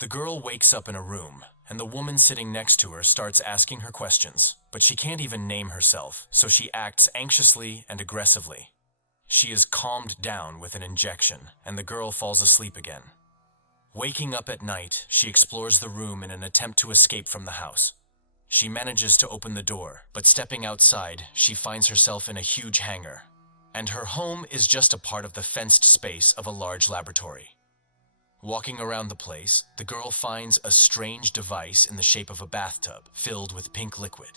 The girl wakes up in a room, and the woman sitting next to her starts asking her questions, but she can't even name herself, so she acts anxiously and aggressively. She is calmed down with an injection, and the girl falls asleep again. Waking up at night, she explores the room in an attempt to escape from the house. She manages to open the door, but stepping outside, she finds herself in a huge hangar. And her home is just a part of the fenced space of a large laboratory. Walking around the place, the girl finds a strange device in the shape of a bathtub, filled with pink liquid.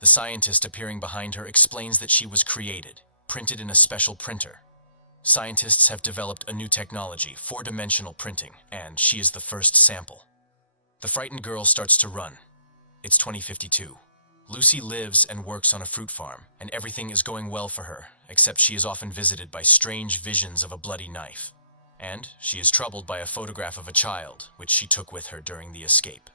The scientist appearing behind her explains that she was created, printed in a special printer. Scientists have developed a new technology, four-dimensional printing, and she is the first sample. The frightened girl starts to run. It's 2052. Lucy lives and works on a fruit farm, and everything is going well for her, except she is often visited by strange visions of a bloody knife. And she is troubled by a photograph of a child, which she took with her during the escape.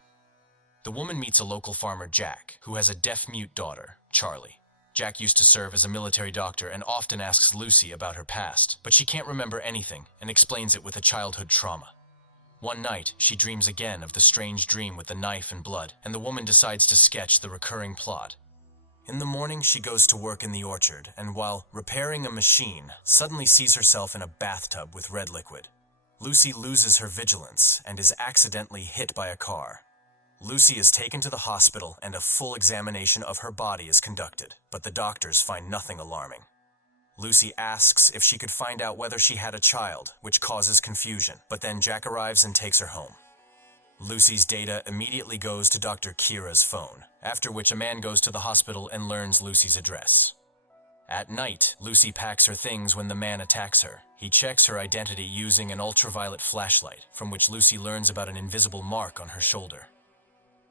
The woman meets a local farmer, Jack, who has a deaf-mute daughter, Charlie. Jack used to serve as a military doctor and often asks Lucy about her past, but she can't remember anything and explains it with a childhood trauma. One night, she dreams again of the strange dream with the knife and blood, and the woman decides to sketch the recurring plot. In the morning, she goes to work in the orchard, and while repairing a machine, suddenly sees herself in a bathtub with red liquid. Lucy loses her vigilance and is accidentally hit by a car. Lucy is taken to the hospital and a full examination of her body is conducted, but the doctors find nothing alarming. Lucy asks if she could find out whether she had a child, which causes confusion, but then Jack arrives and takes her home. Lucy's data immediately goes to Dr. Kira's phone, after which a man goes to the hospital and learns Lucy's address. At night, Lucy packs her things when the man attacks her. He checks her identity using an ultraviolet flashlight, from which Lucy learns about an invisible mark on her shoulder.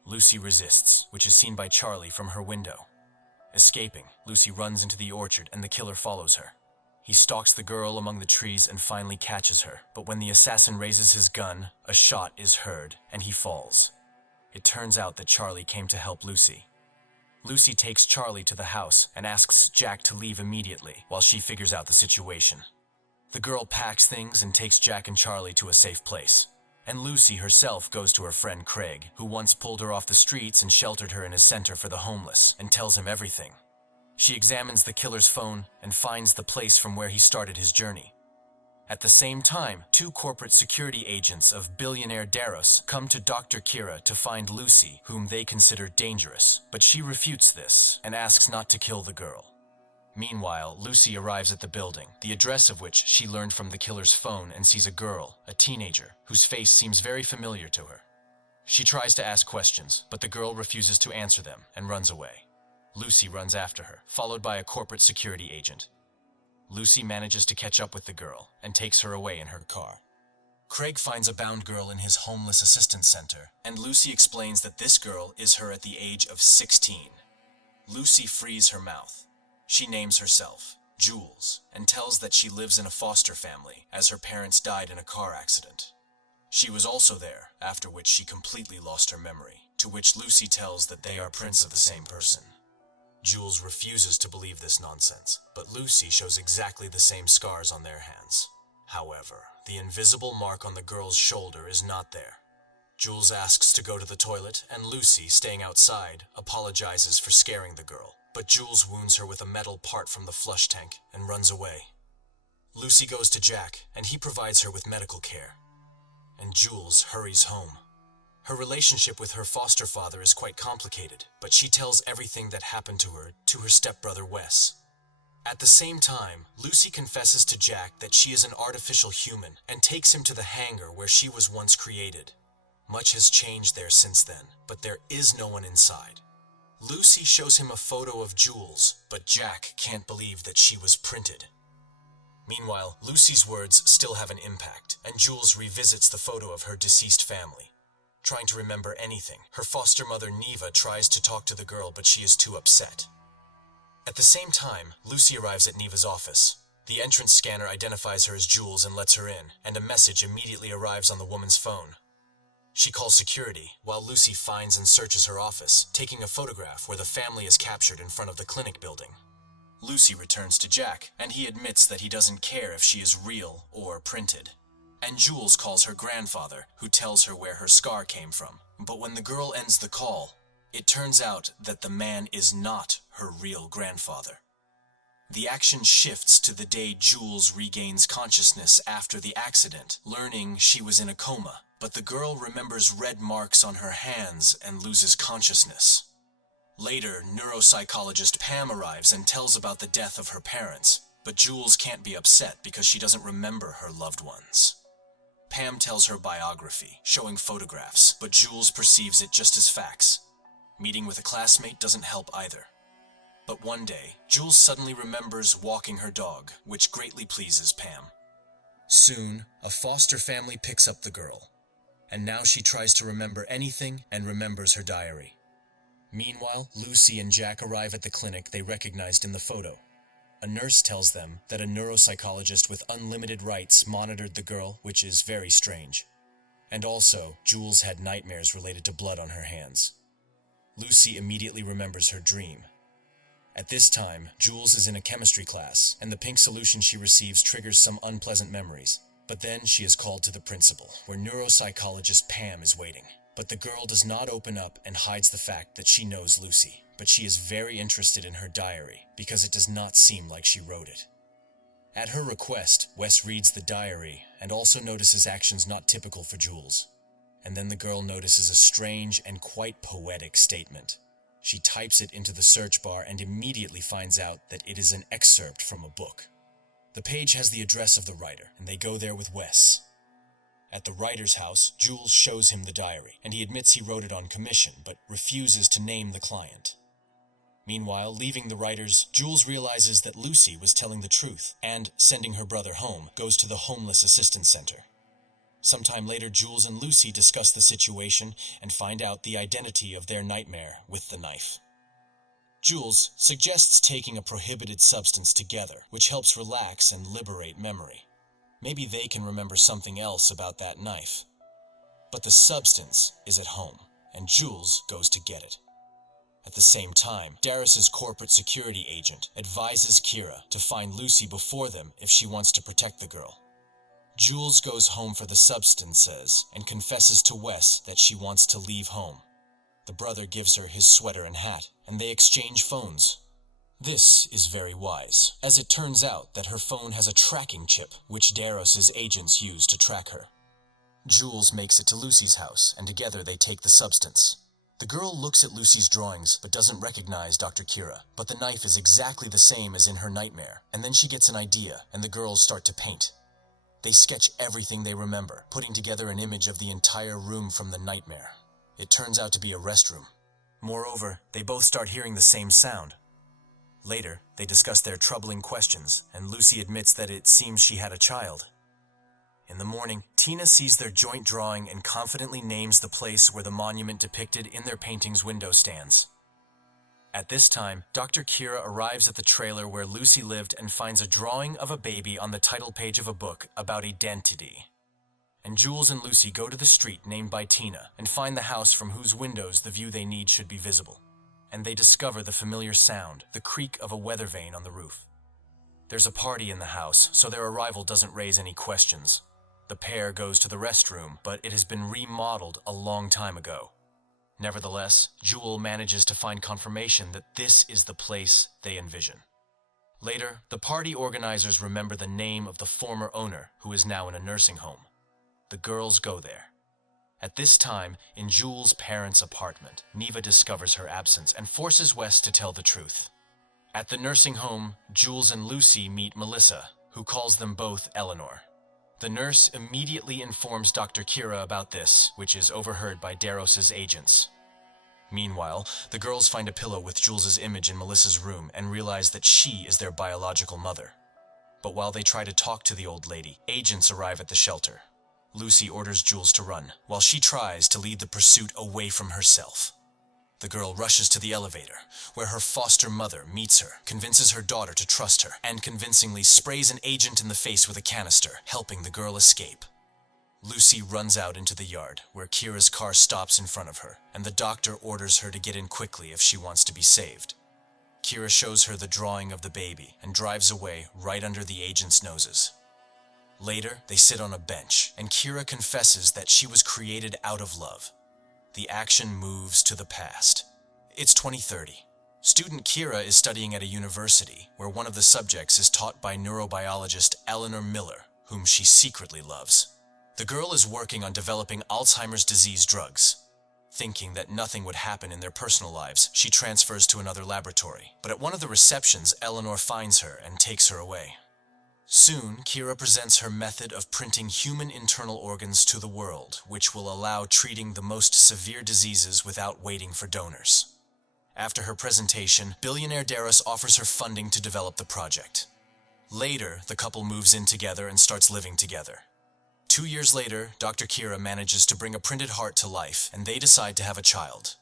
Lucy resists, which is seen by Charlie from her window. Escaping, Lucy runs into the orchard and the killer follows her. He stalks the girl among the trees and finally catches her, but when the assassin raises his gun, a shot is heard, and he falls. It turns out that Charlie came to help Lucy. Lucy takes Charlie to the house and asks Jack to leave immediately while she figures out the situation. The girl packs things and takes Jack and Charlie to a safe place. And Lucy herself goes to her friend Craig, who once pulled her off the streets and sheltered her in his center for the homeless, and tells him everything. She examines the killer's phone and finds the place from where he started his journey. At the same time, two corporate security agents of billionaire Daros come to Dr. Kira to find Lucy, whom they consider dangerous, but she refutes this and asks not to kill the girl. Meanwhile, Lucy arrives at the building, the address of which she learned from the killer's phone, and sees a girl, a teenager, whose face seems very familiar to her. She tries to ask questions, but the girl refuses to answer them and runs away. Lucy runs after her, followed by a corporate security agent. Lucy manages to catch up with the girl and takes her away in her car. Craig finds a bound girl in his homeless assistance center, and Lucy explains that this girl is her at the age of 16. Lucy frees her mouth. She names herself Jules and tells that she lives in a foster family as her parents died in a car accident. She was also there, after which she completely lost her memory, to which Lucy tells that they are prints of the same person. Jules refuses to believe this nonsense, but Lucy shows exactly the same scars on their hands. However, the invisible mark on the girl's shoulder is not there. Jules asks to go to the toilet, and Lucy, staying outside, apologizes for scaring the girl, but Jules wounds her with a metal part from the flush tank and runs away. Lucy goes to Jack, and he provides her with medical care. And Jules hurries home. Her relationship with her foster father is quite complicated, but she tells everything that happened to her stepbrother Wes. At the same time, Lucy confesses to Jack that she is an artificial human and takes him to the hangar where she was once created. Much has changed there since then, but there is no one inside. Lucy shows him a photo of Jules, but Jack can't believe that she was printed. Meanwhile, Lucy's words still have an impact, and Jules revisits the photo of her deceased family. Trying to remember anything, her foster mother Neva tries to talk to the girl, but she is too upset. At the same time, Lucy arrives at Neva's office. The entrance scanner identifies her as Jules and lets her in, and a message immediately arrives on the woman's phone. She calls security, while Lucy finds and searches her office, taking a photograph where the family is captured in front of the clinic building. Lucy returns to Jack, and he admits that he doesn't care if she is real or printed. And Jules calls her grandfather, who tells her where her scar came from. But when the girl ends the call, it turns out that the man is not her real grandfather. The action shifts to the day Jules regains consciousness after the accident, learning she was in a coma. But the girl remembers red marks on her hands and loses consciousness. Later, neuropsychologist Pam arrives and tells about the death of her parents, but Jules can't be upset because she doesn't remember her loved ones. Pam tells her biography, showing photographs, but Jules perceives it just as facts. Meeting with a classmate doesn't help either. But one day, Jules suddenly remembers walking her dog, which greatly pleases Pam. Soon, a foster family picks up the girl, and now she tries to remember anything and remembers her diary. Meanwhile, Lucy and Jack arrive at the clinic they recognized in the photo. A nurse tells them that a neuropsychologist with unlimited rights monitored the girl, which is very strange. And also, Jules had nightmares related to blood on her hands. Lucy immediately remembers her dream. At this time, Jules is in a chemistry class, and the pink solution she receives triggers some unpleasant memories. But then she is called to the principal, where neuropsychologist Pam is waiting. But the girl does not open up and hides the fact that she knows Lucy. But she is very interested in her diary, because it does not seem like she wrote it. At her request, Wes reads the diary, and also notices actions not typical for Jules. And then the girl notices a strange and quite poetic statement. She types it into the search bar and immediately finds out that it is an excerpt from a book. The page has the address of the writer, and they go there with Wes. At the writer's house, Jules shows him the diary, and he admits he wrote it on commission, but refuses to name the client. Meanwhile, leaving the writers, Jules realizes that Lucy was telling the truth, and, sending her brother home, goes to the Homeless Assistance Center. Sometime later, Jules and Lucy discuss the situation and find out the identity of their nightmare with the knife. Jules suggests taking a prohibited substance together, which helps relax and liberate memory. Maybe they can remember something else about that knife. But the substance is at home, and Jules goes to get it. At the same time, Darius's corporate security agent advises Kira to find Lucy before them if she wants to protect the girl. Jules goes home for the substances and confesses to Wes that she wants to leave home. The brother gives her his sweater and hat, and they exchange phones. This is very wise, as it turns out that her phone has a tracking chip, which Darius's agents use to track her. Jules makes it to Lucy's house, and together they take the substance. The girl looks at Lucy's drawings, but doesn't recognize Dr. Kira, but the knife is exactly the same as in her nightmare, and then she gets an idea, and the girls start to paint. They sketch everything they remember, putting together an image of the entire room from the nightmare. It turns out to be a restroom. Moreover, they both start hearing the same sound. Later, they discuss their troubling questions, and Lucy admits that it seems she had a child. In the morning, Tina sees their joint drawing and confidently names the place where the monument depicted in their painting's window stands. At this time, Dr. Kira arrives at the trailer where Lucy lived and finds a drawing of a baby on the title page of a book about identity. And Jules and Lucy go to the street named by Tina and find the house from whose windows the view they need should be visible. And they discover the familiar sound, the creak of a weather vane on the roof. There's a party in the house, so their arrival doesn't raise any questions. The pair goes to the restroom, but it has been remodeled a long time ago. Nevertheless, Jewel manages to find confirmation that this is the place they envision. Later, the party organizers remember the name of the former owner, who is now in a nursing home. The girls go there. At this time, in Jewel's parents' apartment, Neva discovers her absence and forces Wes to tell the truth. At the nursing home, Jules and Lucy meet Melissa, who calls them both Eleanor. The nurse immediately informs Dr. Kira about this, which is overheard by Daros's agents. Meanwhile, the girls find a pillow with Jules's image in Melissa's room and realize that she is their biological mother. But while they try to talk to the old lady, agents arrive at the shelter. Lucy orders Jules to run, while she tries to lead the pursuit away from herself. The girl rushes to the elevator, where her foster mother meets her, convinces her daughter to trust her, and convincingly sprays an agent in the face with a canister, helping the girl escape. Lucy runs out into the yard, where Kira's car stops in front of her, and the doctor orders her to get in quickly if she wants to be saved. Kira shows her the drawing of the baby and drives away right under the agents' noses. Later, they sit on a bench, and Kira confesses that she was created out of love. The action moves to the past. It's 2030. Student Kira is studying at a university where one of the subjects is taught by neurobiologist Eleanor Miller, whom she secretly loves. The girl is working on developing Alzheimer's disease drugs. Thinking that nothing would happen in their personal lives, she transfers to another laboratory. But at one of the receptions, Eleanor finds her and takes her away. Soon, Kira presents her method of printing human internal organs to the world, which will allow treating the most severe diseases without waiting for donors. After her presentation, billionaire Daros offers her funding to develop the project. Later, the couple moves in together and starts living together. 2 years later, Dr. Kira manages to bring a printed heart to life, and they decide to have a child.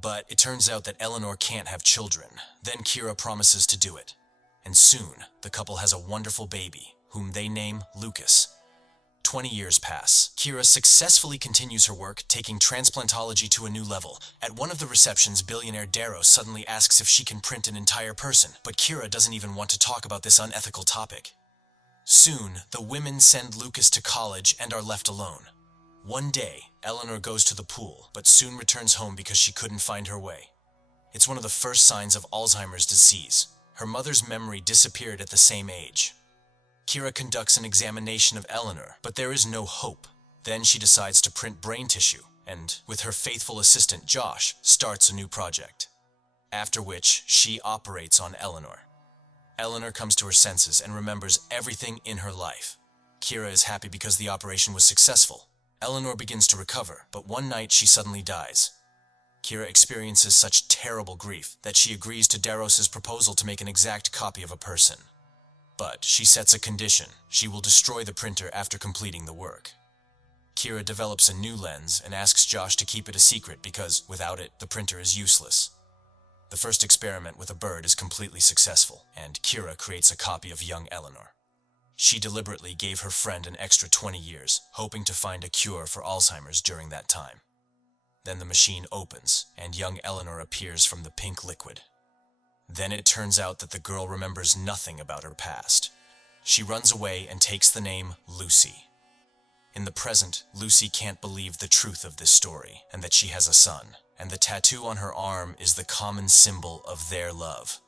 But it turns out that Eleanor can't have children. Then Kira promises to do it. And soon, the couple has a wonderful baby, whom they name Lucas. 20 years pass. Kira successfully continues her work, taking transplantology to a new level. At one of the receptions, billionaire Daros suddenly asks if she can print an entire person, but Kira doesn't even want to talk about this unethical topic. Soon, the women send Lucas to college and are left alone. One day, Eleanor goes to the pool, but soon returns home because she couldn't find her way. It's one of the first signs of Alzheimer's disease. Her mother's memory disappeared at the same age. Kira conducts an examination of Eleanor, but there is no hope. Then she decides to print brain tissue, and, with her faithful assistant Josh, starts a new project. After which, she operates on Eleanor. Eleanor comes to her senses and remembers everything in her life. Kira is happy because the operation was successful. Eleanor begins to recover, but one night she suddenly dies. Kira experiences such terrible grief that she agrees to Daros's proposal to make an exact copy of a person. But she sets a condition: she will destroy the printer after completing the work. Kira develops a new lens and asks Josh to keep it a secret because, without it, the printer is useless. The first experiment with a bird is completely successful, and Kira creates a copy of young Eleanor. She deliberately gave her friend an extra 20 years, hoping to find a cure for Alzheimer's during that time. Then the machine opens, and young Eleanor appears from the pink liquid. Then it turns out that the girl remembers nothing about her past. She runs away and takes the name Lucy. In the present, Lucy can't believe the truth of this story, and that she has a son, and the tattoo on her arm is the common symbol of their love.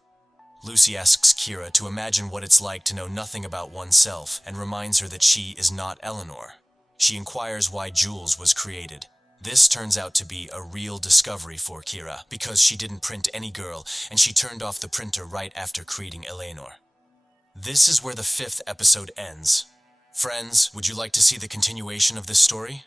Lucy asks Kira to imagine what it's like to know nothing about oneself, and reminds her that she is not Eleanor. She inquires why Jules was created. This turns out to be a real discovery for Kira, because she didn't print any girl, and she turned off the printer right after creating Eleanor. This is where the 5th episode ends. Friends, would you like to see the continuation of this story?